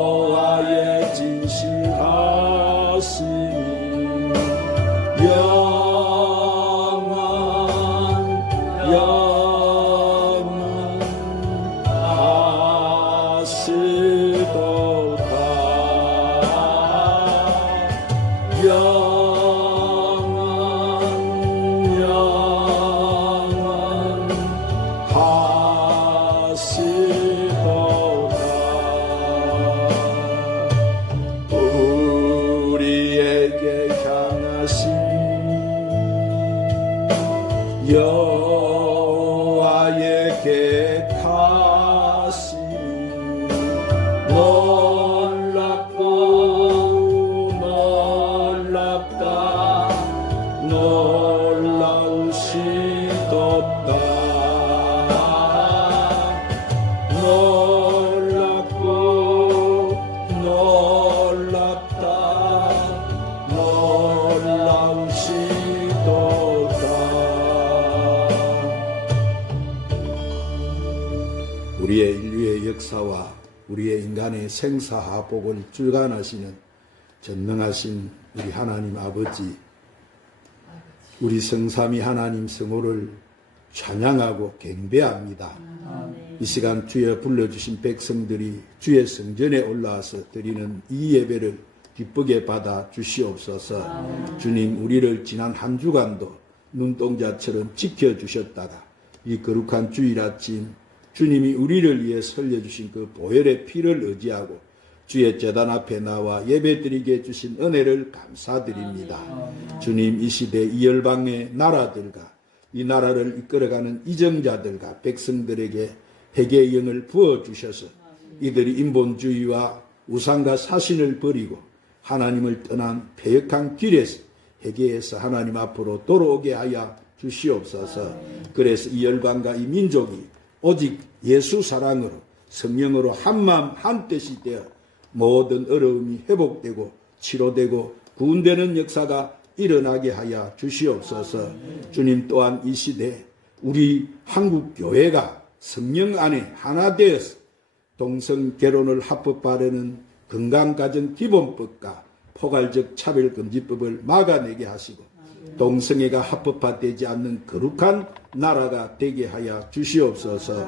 여호와의 진실하심이 여호와의 계획하심이 놀랍다 놀라우시도다 우리의 인류의 역사와 우리의 인간의 생사하복을 주관하시는 전능하신 우리 하나님 아버지, 우리 성삼위 하나님 성호를 찬양하고 경배합니다. 이 시간 주여 불러주신 백성들이 주의 성전에 올라와서 드리는 이 예배를 기쁘게 받아 주시옵소서. 주님, 우리를 지난 한 주간도 눈동자처럼 지켜주셨다가 이 거룩한 주일 아침 주님이 우리를 위해 살려주신 그 보혈의 피를 의지하고 주의 제단 앞에 나와 예배드리게 해주신 은혜를 감사드립니다. 주님, 이 시대 이 열방의 나라들과 이 나라를 이끌어가는 이정자들과 백성들에게 회개의 영을 부어주셔서 이들이 인본주의와 우상과 사신을 버리고 하나님을 떠난 패역한 길에서 회개해서 하나님 앞으로 돌아오게 하여 주시옵소서. 그래서 이 열방과 이 민족이 오직 예수 사랑으로 성령으로 한마음 한뜻이 되어 모든 어려움이 회복되고 치료되고 구원되는 역사가 일어나게 하여 주시옵소서. 주님, 또한 이 시대 우리 한국 교회가 성령 안에 하나 되어서 동성 결혼을 합법화하려는 건강가정기본법과 포괄적 차별금지법을 막아내게 하시고 동성애가 합법화되지 않는 거룩한 나라가 되게 하여 주시옵소서.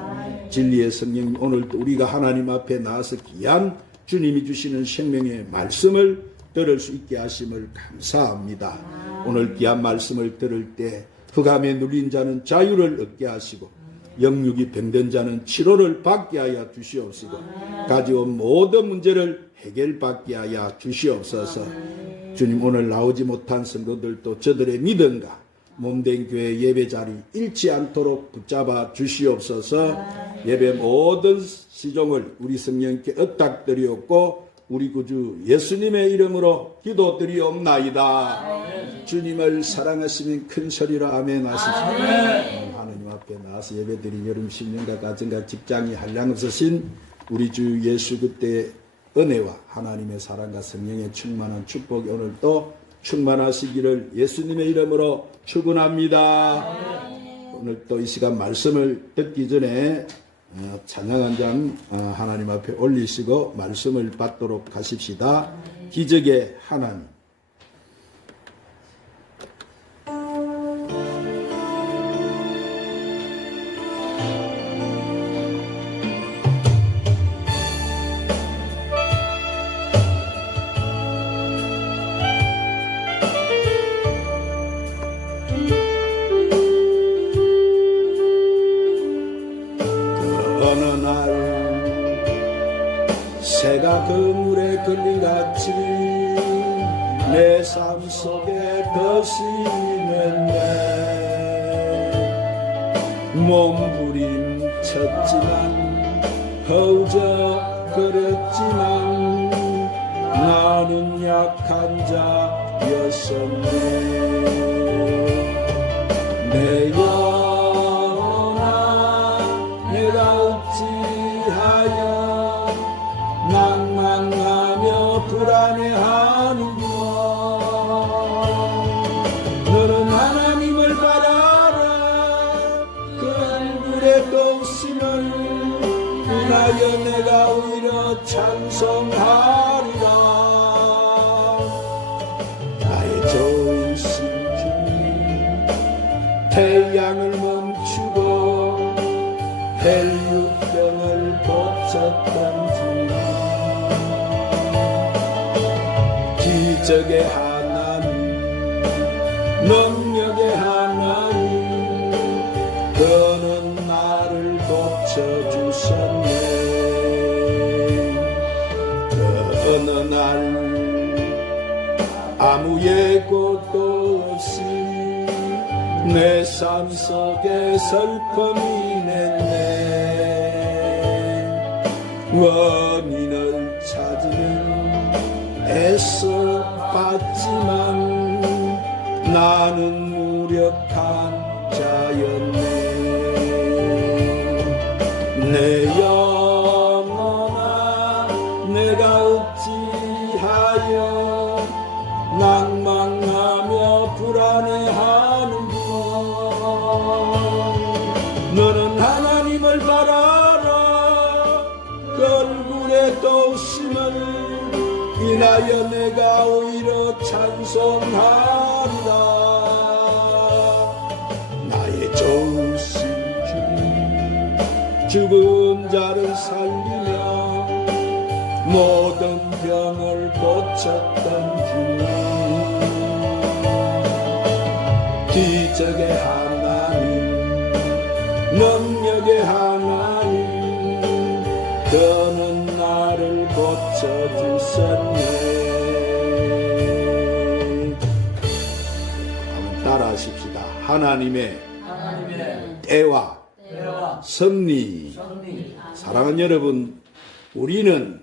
진리의 성령님, 오늘도 우리가 하나님 앞에 나와서 귀한 주님이 주시는 생명의 말씀을 들을 수 있게 하심을 감사합니다. 오늘 귀한 말씀을 들을 때 흑암에 눌린 자는 자유를 얻게 하시고 영육이 병든 자는 치료를 받게 하여 주시옵시고 가져온 모든 문제를 해결받게 하여 주시옵소서. 주님, 오늘 나오지 못한 성도들도 저들의 믿음과 몸된 교회 예배 자리 잃지 않도록 붙잡아 주시옵소서. 예배 모든 시종을 우리 성령께 의탁드리옵고 우리 구주 예수님의 이름으로 기도드리옵나이다. 주님을 사랑하시면 큰 소리로 아멘 하시죠. 하느님 앞에 나와서 예배드린 여러분 신령과 가정과 직장이 한량없으신 우리 주 예수 그때의 은혜와 하나님의 사랑과 성령의 충만한 축복이 오늘도 충만하시기를 예수님의 이름으로 축원합니다. 오늘 또 이 시간 말씀을 듣기 전에 찬양 한 장 하나님 앞에 올리시고 말씀을 받도록 하십시다. 기적의 하나님. 새가 그물에 걸린 같이 내 삶 속에 거시는데 몸부림쳤지만 허우적 그랬지만 나는 약한 자였었네. 내 영혼아 내가 어찌하여 낭망하며 불안해하는구나. 너는 하나님을 바라라. 그 얼굴에 도심을 인하여 내가 오히려 찬송하리라. 나의 좋으신 주님, 태양을 멈추고 헬류병을 고쳤던 주, 기적의 하나님, 능력의 하나님, 그는 나를 고쳐주셨네. 어느 날 아무 예고도 없이 내 삶 속에 슬픔이 냈네. 원인을 찾으는 애써 봤지만 나는 무력한 자였네. 내 영혼아 내가 어찌하여 낭망하며 불안해하는구나. 너는 하나님을 바라라. 그 얼굴에 도심을 인하여 내가 오히려 찬송하리라. 나의 좋으신 주님, 죽은 자를 살리며 모든 병을 고쳤던 주님, 기적의 하나님, 능력의 하나님, 그는 나를 고쳐주셨네. 한번 따라하십시다. 하나님의 때와 섭리. 사랑하는 여러분, 우리는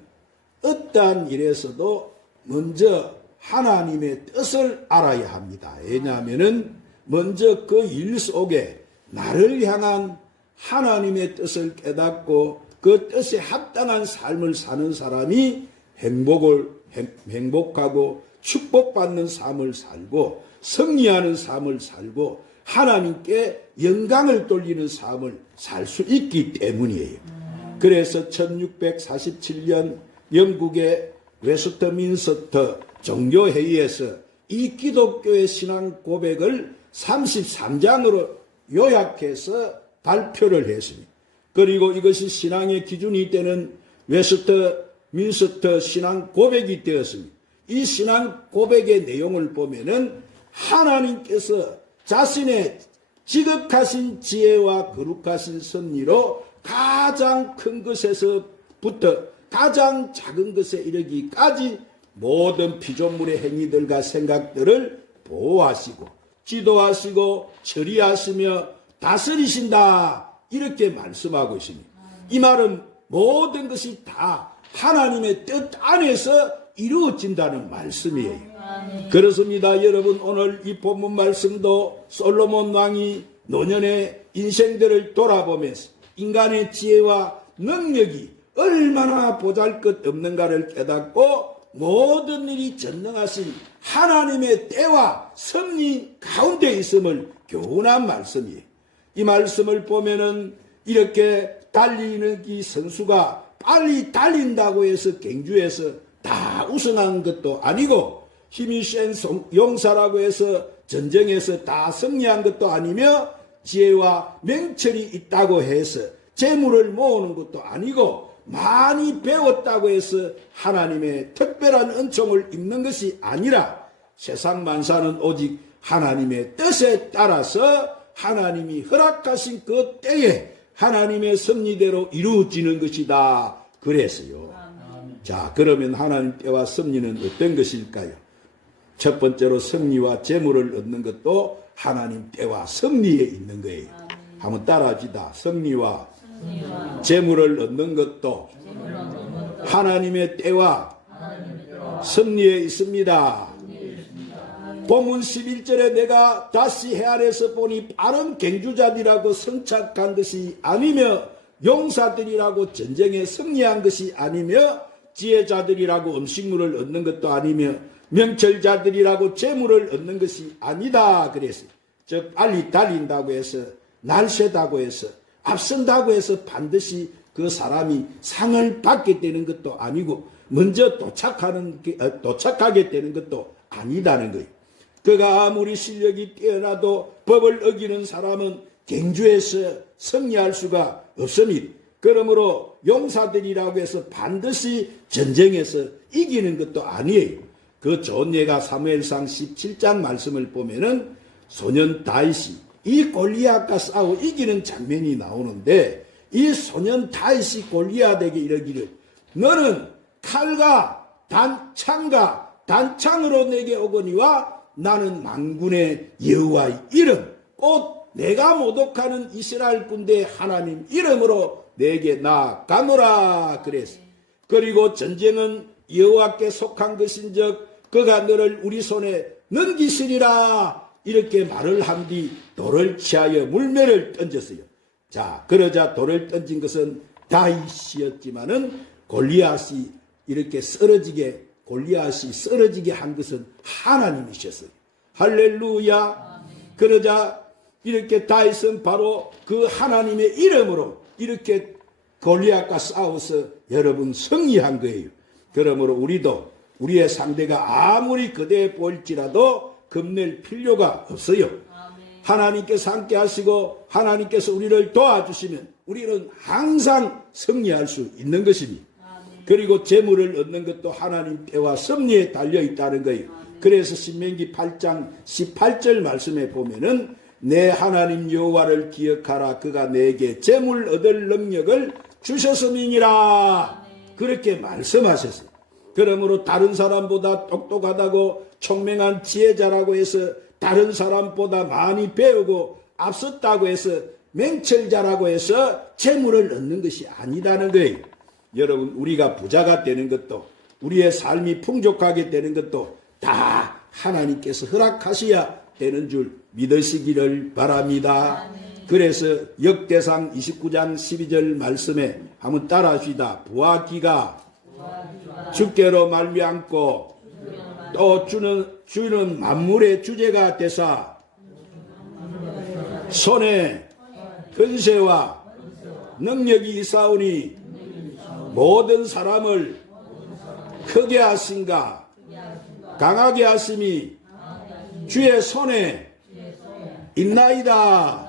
어떠한 일에서도 먼저 하나님의 뜻을 알아야 합니다. 왜냐하면 먼저 그 일 속에 나를 향한 하나님의 뜻을 깨닫고 그 뜻에 합당한 삶을 사는 사람이 행복하고 축복받는 삶을 살고 승리하는 삶을 살고 하나님께 영광을 돌리는 삶을 살 수 있기 때문이에요. 그래서 1647년 영국의 웨스트민스터 종교회의에서 이 기독교의 신앙 고백을 33장으로 요약해서 발표를 했습니다. 그리고 이것이 신앙의 기준이 되는 웨스트민스터 신앙 고백이 되었습니다. 이 신앙 고백의 내용을 보면은 하나님께서 자신의 지극하신 지혜와 거룩하신 섭리로 가장 큰 것에서부터 가장 작은 것에 이르기까지 모든 피조물의 행위들과 생각들을 보호하시고 지도하시고 처리하시며 다스리신다, 이렇게 말씀하고 있습니다. 이 말은 모든 것이 다 하나님의 뜻 안에서 이루어진다는 말씀이에요. 그렇습니다. 여러분, 오늘 이 본문 말씀도 솔로몬 왕이 노년의 인생들을 돌아보면서 인간의 지혜와 능력이 얼마나 보잘것없는가를 깨닫고 모든 일이 전능하신 하나님의 때와 섭리 가운데 있음을 교훈한 말씀이에요. 이 말씀을 보면은 이렇게 달리는 이 선수가 빨리 달린다고 해서 경주에서 다 우승한 것도 아니고 힘이 센 용사라고 해서 전쟁에서 다 승리한 것도 아니며 지혜와 명철이 있다고 해서 재물을 모으는 것도 아니고 많이 배웠다고 해서 하나님의 특별한 은총을 입는 것이 아니라 세상 만사는 오직 하나님의 뜻에 따라서 하나님이 허락하신 그 때에 하나님의 섭리대로 이루어지는 것이다 그랬어요. 자, 그러면 하나님 때와 섭리는 어떤 것일까요? 첫 번째로 섭리와 재물을 얻는 것도 하나님 때와 섭리에 있는 거예요. 한번 따라합시다. 섭리와 재물을 얻는 것도 하나님의 때와 섭리에 있습니다. 본문 11절에 내가 다시 해 아래서 보니 바른 경주자들이라고 성착한 것이 아니며 용사들이라고 전쟁에 승리한 것이 아니며 지혜자들이라고 음식물을 얻는 것도 아니며 명철자들이라고 재물을 얻는 것이 아니다 그랬어요. 즉 빨리 달린다고 해서 날쌔다고 해서 앞선다고 해서 반드시 그 사람이 상을 받게 되는 것도 아니고 먼저 도착하게 되는 것도 아니다는 거예요. 그가 아무리 실력이 뛰어나도 법을 어기는 사람은 경주에서 승리할 수가 없습니다. 그러므로 용사들이라고 해서 반드시 전쟁에서 이기는 것도 아니에요. 그 좋은 예가 사무엘상 17장 말씀을 보면은 소년 다윗이 이 골리앗과 싸워 이기는 장면이 나오는데 이 소년 다윗이 골리앗에게 이르기를 너는 칼과 단창과 단창으로 내게 오거니와 나는 만군의 여호와의 이름 곧 내가 모독하는 이스라엘 군대의 하나님 이름으로 내게 나아가노라 그랬어. 그리고 전쟁은 여호와께 속한 것인즉 그가 너를 우리 손에 넘기시리라 이렇게 말을 한 뒤 돌을 취하여 물매를 던졌어요. 자, 그러자 돌을 던진 것은 다윗이었지만은 골리앗이 쓰러지게 한 것은 하나님이셨어요. 할렐루야. 그러자 이렇게 다윗은 바로 그 하나님의 이름으로 이렇게 골리앗과 싸워서 여러분 승리한 거예요. 그러므로 우리도 우리의 상대가 아무리 거대해 보일지라도 겁낼 필요가 없어요. 하나님께서 함께 하시고 하나님께서 우리를 도와주시면 우리는 항상 승리할 수 있는 것입니다. 그리고 재물을 얻는 것도 하나님 때와 섭리에 달려 있다는 거예요. 그래서 신명기 8장 18절 말씀에 보면은 내 하나님 여호와를 기억하라 그가 내게 재물 얻을 능력을 주셨음이니라 그렇게 말씀하셨어요. 그러므로 다른 사람보다 똑똑하다고 총명한 지혜자라고 해서 다른 사람보다 많이 배우고 앞섰다고 해서 맹철자라고 해서 재물을 얻는 것이 아니다는 거예요. 여러분 우리가 부자가 되는 것도 우리의 삶이 풍족하게 되는 것도 다 하나님께서 허락하셔야 되는 줄 믿으시기를 바랍니다. 그래서 역대상 29장 12절 말씀에 한번 따라하시다. 부하기가 주께로 말미암고 또 주는 만물의 주제가 되사 손에 근세와 능력이 있사오니 모든 사람을 크게 하신가 강하게 하심이 주의 손에 있나이다.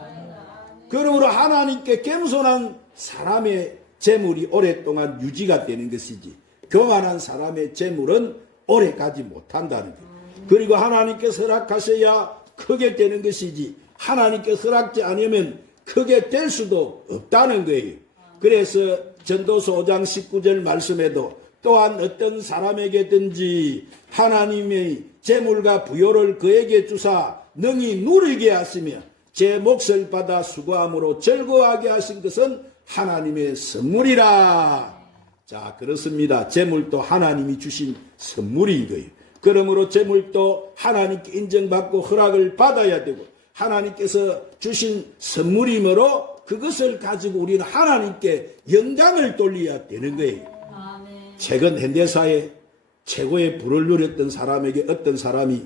그러므로 하나님께 겸손한 사람의 재물이 오랫동안 유지가 되는 것이지 교만한 사람의 재물은 오래가지 못한다는 거예요. 그리고 하나님께서 허락하셔야 크게 되는 것이지 하나님께서 허락지 않으면 크게 될 수도 없다는 거예요. 그래서 전도서 5장 19절 말씀에도 또한 어떤 사람에게든지 하나님의 재물과 부요를 그에게 주사 능히 누리게 하시며 제 몫을 받아 수고함으로 즐거워하게 하신 것은 하나님의 선물이라. 자, 그렇습니다. 재물도 하나님이 주신 선물인 거예요. 그러므로 재물도 하나님께 인정받고 허락을 받아야 되고 하나님께서 주신 선물이므로 그것을 가지고 우리는 하나님께 영광을 돌려야 되는 거예요. 최근 현대사에 최고의 부를 누렸던 사람에게 어떤 사람이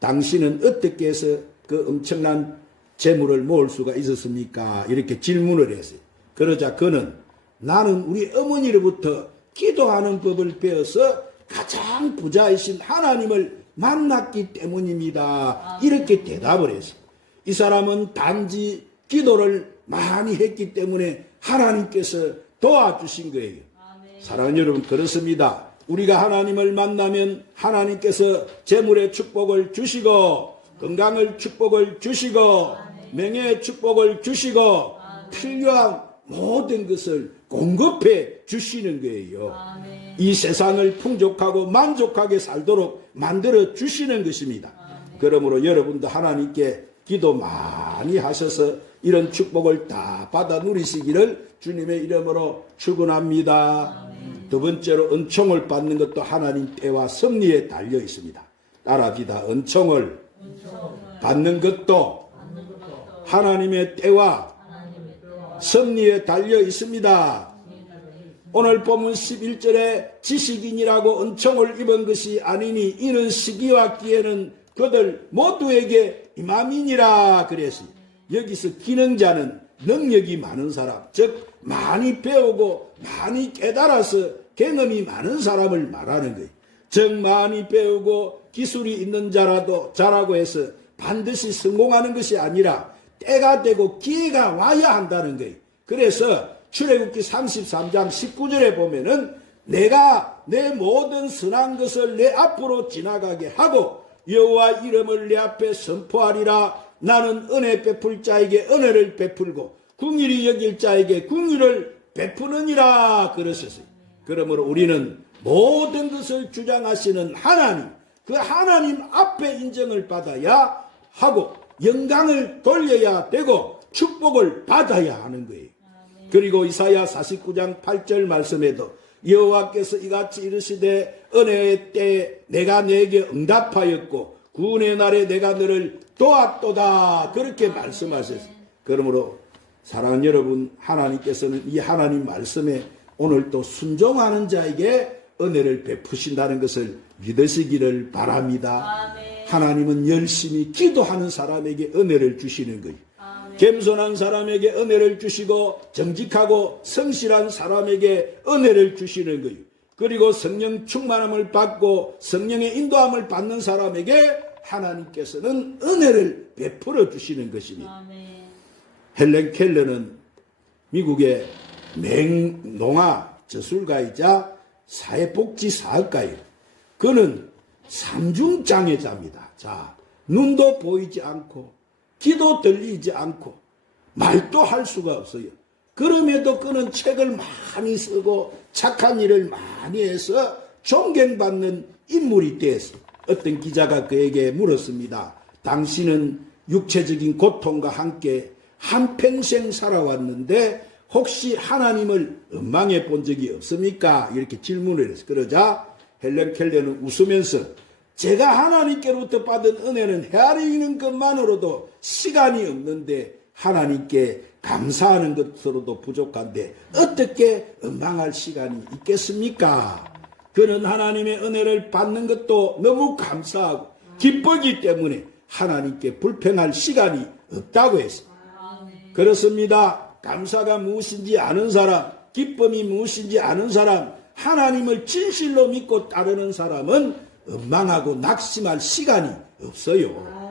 당신은 어떻게 해서 그 엄청난 재물을 모을 수가 있었습니까? 이렇게 질문을 했어요. 그러자 그는 나는 우리 어머니로부터 기도하는 법을 배워서 가장 부자이신 하나님을 만났기 때문입니다. 이렇게 대답을 했어요. 이 사람은 단지 기도를 많이 했기 때문에 하나님께서 도와주신 거예요. 사랑하는 여러분, 그렇습니다. 우리가 하나님을 만나면 하나님께서 재물의 축복을 주시고 건강을 축복을 주시고 명예의 축복을 주시고 필요한 모든 것을 공급해 주시는 거예요. 이 세상을 풍족하고 만족하게 살도록 만들어 주시는 것입니다. 그러므로 여러분도 하나님께 기도 많이 하셔서 이런 축복을 다 받아 누리시기를 주님의 이름으로 축원합니다. 두 번째로 은총을 받는 것도 하나님 때와 섭리에 달려 있습니다. 따라합시다. 은총을 받는 것도 하나님의 때와 섭리에 달려 있습니다. 오늘 본문 11절에 지식인이라고 은총을 입은 것이 아니니 이는 시기와 기회는 그들 모두에게 임함이니라 그랬어요. 여기서 기능자는 능력이 많은 사람, 즉 많이 배우고 많이 깨달아서 경험이 많은 사람을 말하는 거예요. 즉 많이 배우고 기술이 있는 자라고 해서 반드시 성공하는 것이 아니라 때가 되고 기회가 와야 한다는 거예요. 그래서 출애굽기 33장 19절에 보면은 내가 내 모든 선한 것을 내 앞으로 지나가게 하고 여호와 이름을 내 앞에 선포하리라. 나는 은혜 베풀 자에게 은혜를 베풀고 긍휼히 여길 자에게 긍휼을 베푸느니라 그러셨어요. 그러므로 우리는 모든 것을 주장하시는 하나님, 그 하나님 앞에 인정을 받아야 하고 영광을 돌려야 되고 축복을 받아야 하는 거예요. 그리고 이사야 49장 8절 말씀에도 여호와께서 이같이 이르시되 은혜의 때에 내가 네게 응답하였고 구원의 날에 내가 너를 도왔도다 그렇게 말씀하셨어요. 그러므로 사랑하는 여러분, 하나님께서는 이 하나님 말씀에 오늘 또 순종하는 자에게 은혜를 베푸신다는 것을 믿으시기를 바랍니다. 하나님은 열심히 기도하는 사람에게 은혜를 주시는 거예요. 겸손한 사람에게 은혜를 주시고 정직하고 성실한 사람에게 은혜를 주시는 거예요. 그리고 성령 충만함을 받고 성령의 인도함을 받는 사람에게 하나님께서는 은혜를 베풀어 주시는 것입니다. 헬렌 켈러는 미국의 맹농아 저술가이자 사회복지사업가예요. 그는 삼중장애자입니다. 자, 눈도 보이지 않고 귀도 들리지 않고 말도 할 수가 없어요. 그럼에도 그는 책을 많이 쓰고 착한 일을 많이 해서 존경받는 인물이 되었어요. 어떤 기자가 그에게 물었습니다. 당신은 육체적인 고통과 함께 한평생 살아왔는데 혹시 하나님을 원망해 본 적이 없습니까? 이렇게 질문을 했어요. 그러자 헬렌 켈러는 웃으면서 제가 하나님께로부터 받은 은혜는 헤아리는 것만으로도 시간이 없는데 하나님께 감사하는 것으로도 부족한데 어떻게 원망할 시간이 있겠습니까? 그는 하나님의 은혜를 받는 것도 너무 감사하고 기쁘기 때문에 하나님께 불평할 시간이 없다고 했어요. 그렇습니다. 감사가 무엇인지 아는 사람, 기쁨이 무엇인지 아는 사람, 하나님을 진실로 믿고 따르는 사람은 원망하고 낙심할 시간이 없어요.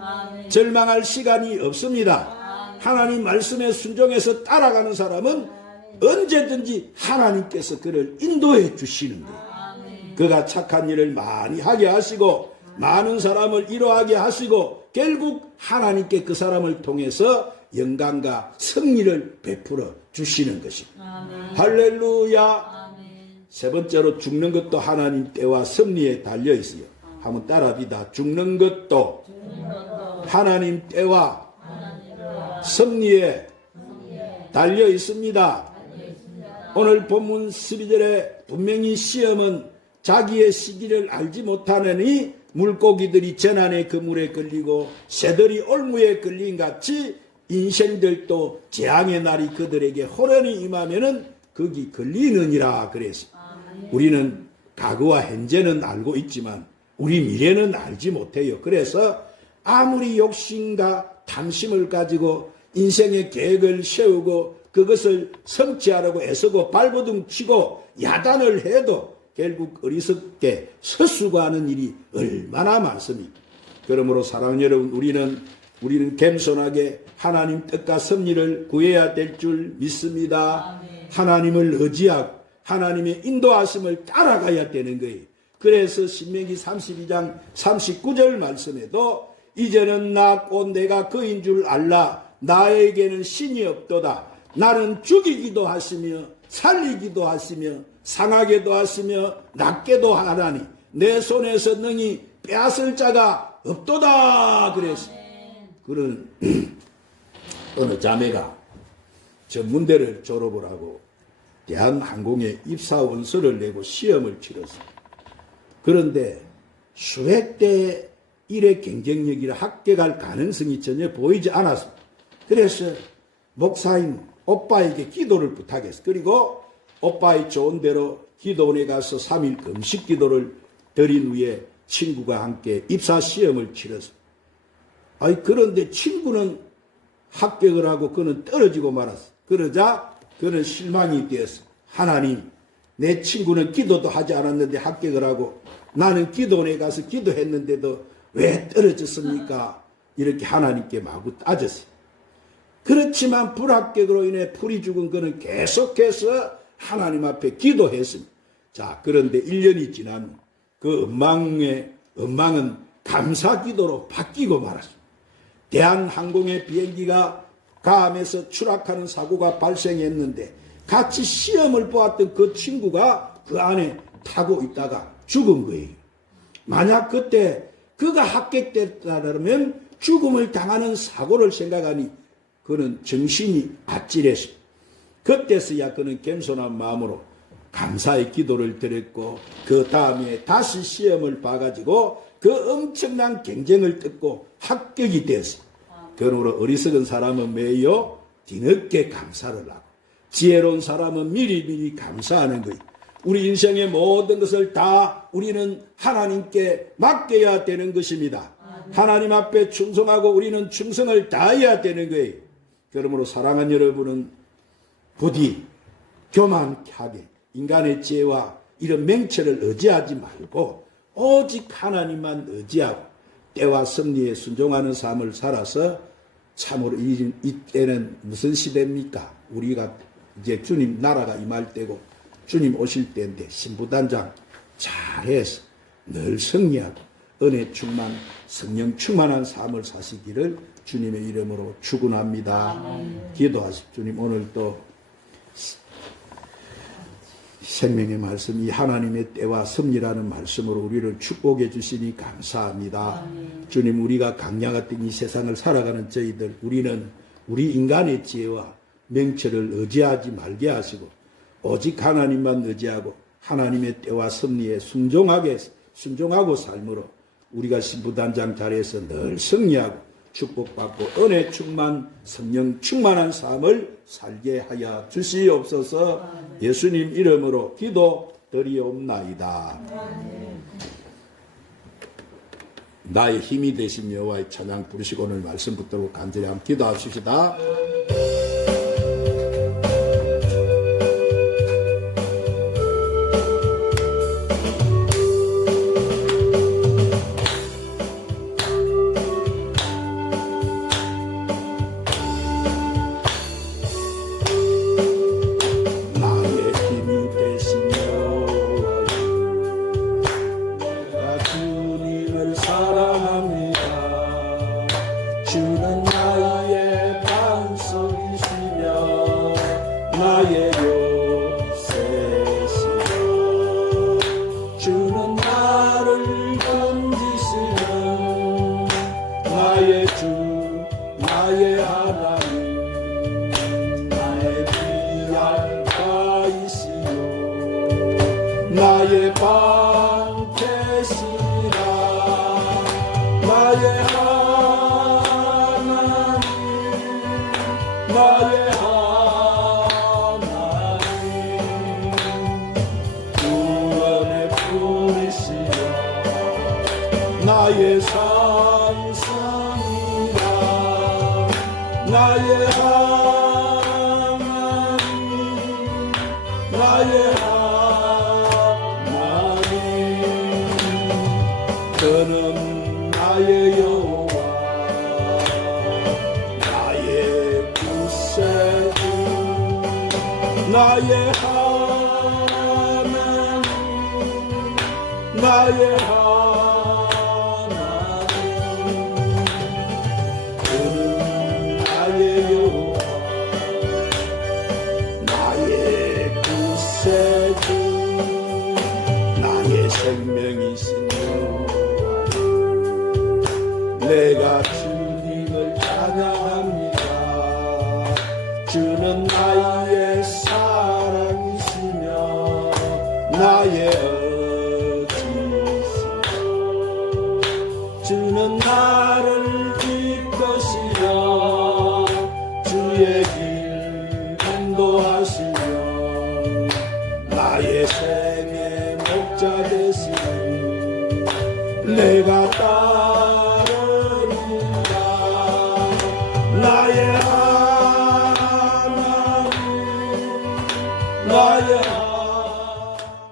절망할 시간이 없습니다. 하나님 말씀에 순종해서 따라가는 사람은 언제든지 하나님께서 그를 인도해 주시는 거예요. 그가 착한 일을 많이 하게 하시고 많은 사람을 이루하게 하시고 결국 하나님께 그 사람을 통해서 영광과 승리를 베풀어 주시는 것입니다. 할렐루야. 세 번째로 죽는 것도 하나님 때와 섭리에 달려 있어요. 한번 따라합니다. 죽는 것도 하나님 때와 섭리에 달려 있습니다. 오늘 본문 12절에 분명히 시험은 자기의 시기를 알지 못하느니 물고기들이 재난의 그물에 걸리고 새들이 올무에 걸린 같이 인생들도 재앙의 날이 그들에게 호련히 임하면은 거기 걸리느니라 그랬어. 우리는 과거와 현재는 알고 있지만 우리 미래는 알지 못해요. 그래서 아무리 욕심과 탐심을 가지고 인생의 계획을 세우고 그것을 성취하려고 애쓰고 발버둥 치고 야단을 해도 결국 어리석게 서수고하는 일이 얼마나 많습니까? 그러므로 사랑하는 여러분, 우리는 겸손하게 하나님 뜻과 섭리를 구해야 될 줄 믿습니다. 하나님을 의지하고 하나님의 인도하심을 따라가야 되는 거예요. 그래서 신명기 32장 39절 말씀에도 이제는 나 곧 내가 그인 줄 알라. 나에게는 신이 없도다. 나는 죽이기도 하시며 살리기도 하시며 상하게도 하시며 낫게도 하나니 내 손에서 능히 빼앗을 자가 없도다. 그래서 그런 어느 자매가 전문대를 졸업을 하고 대한항공에 입사 원서를 내고 시험을 치렀습니다. 그런데 수백 대 1의 경쟁력이라 합격할 가능성이 전혀 보이지 않았습니다. 그래서 목사인 오빠에게 기도를 부탁했어요. 그리고 오빠의 좋은 대로 기도원에 가서 3일 금식 기도를 드린 후에 친구가 함께 입사 시험을 치렀습니다. 그런데 친구는 합격을 하고 그는 떨어지고 말았어. 그러자 그는 실망이 되었어. 하나님, 내 친구는 기도도 하지 않았는데 합격을 하고 나는 기도원에 가서 기도했는데도 왜 떨어졌습니까? 이렇게 하나님께 마구 따졌어요. 그렇지만 불합격으로 인해 풀이 죽은 그는 계속해서 하나님 앞에 기도했습니다. 자, 그런데 1년이 지난 그 엉망은 감사 기도로 바뀌고 말았습니다. 대한항공의 비행기가 감에서 추락하는 사고가 발생했는데 같이 시험을 보았던 그 친구가 그 안에 타고 있다가 죽은 거예요. 만약 그때 그가 합격됐다면 죽음을 당하는 사고를 생각하니 그는 정신이 아찔했습니다. 그때서야 그는 겸손한 마음으로 감사의 기도를 드렸고 그 다음에 다시 시험을 봐가지고 그 엄청난 경쟁을 뜯고 합격이 됐습니다. 그러므로 어리석은 사람은 매여 뒤늦게 감사를 하고 지혜로운 사람은 미리미리 감사하는 거예요. 우리 인생의 모든 것을 다 우리는 하나님께 맡겨야 되는 것입니다. 하나님 앞에 충성하고 우리는 충성을 다해야 되는 거예요. 그러므로 사랑하는 여러분은 부디 교만하게 인간의 지혜와 이런 맹체를 의지하지 말고 오직 하나님만 의지하고 때와 섭리에 순종하는 삶을 살아서 참으로 이때는 무슨 시대입니까? 우리가 이제 주님 나라가 임할 때고 주님 오실 때인데 신부단장 잘해서 늘 승리하고 은혜 충만 성령 충만한 삶을 사시기를 주님의 이름으로 축원합니다. 기도하십시오. 주님, 오늘 또 생명의 말씀, 이 하나님의 때와 섭리라는 말씀으로 우리를 축복해 주시니 감사합니다. 주님, 우리가 강야 같은 이 세상을 살아가는 저희들, 우리는 우리 인간의 지혜와 명철을 의지하지 말게 하시고 오직 하나님만 의지하고 하나님의 때와 섭리에 순종하고 삶으로 우리가 신부단장 자리에서 늘 승리하고 축복받고 은혜 충만 성령 충만한 삶을 살게 하여 주시옵소서. 예수님 이름으로 기도드리옵나이다. 나의 힘이 되신 여호와의 찬양 부르시고 오늘 말씀 붙들고 간절히 한번 기도하십시다. 나의 방 되시라 나의 하나님 나의 하나님 구원의 분이시라 나의 산성이라 나의 하나님 나의 그는 나의 여호와 나의 구세주 나의 하나님 나의 하나님 그는 나의 여호와 나의 구세주 나의 생명이시니 내가 주님을 찬양합니다. 주는 나의 사랑이시니 내가